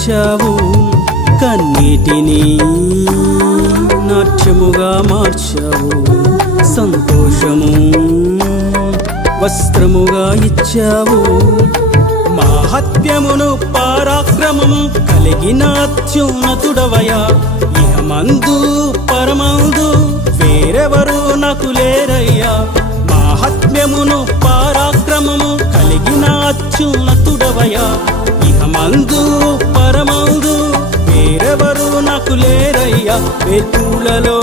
ఇచ్చావు, కన్నీటిని నాట్యముగా మార్చావు. సంతోషము వస్త్రముగా ఇచ్చావు, మాహాత్మ్యమును పరాక్రమము కలిగిన అత్యున్నతుడవయా. ఇహమందు పరమందు వేరెవరు నాకు లేరయ్యా. మాహాత్మ్యమును పరాక్రమము కలిగిన అత్యున్నతుడవయా. ఇహమందు పరమందు వేరెవరు నాకు లేరయ్యా. వెతులలో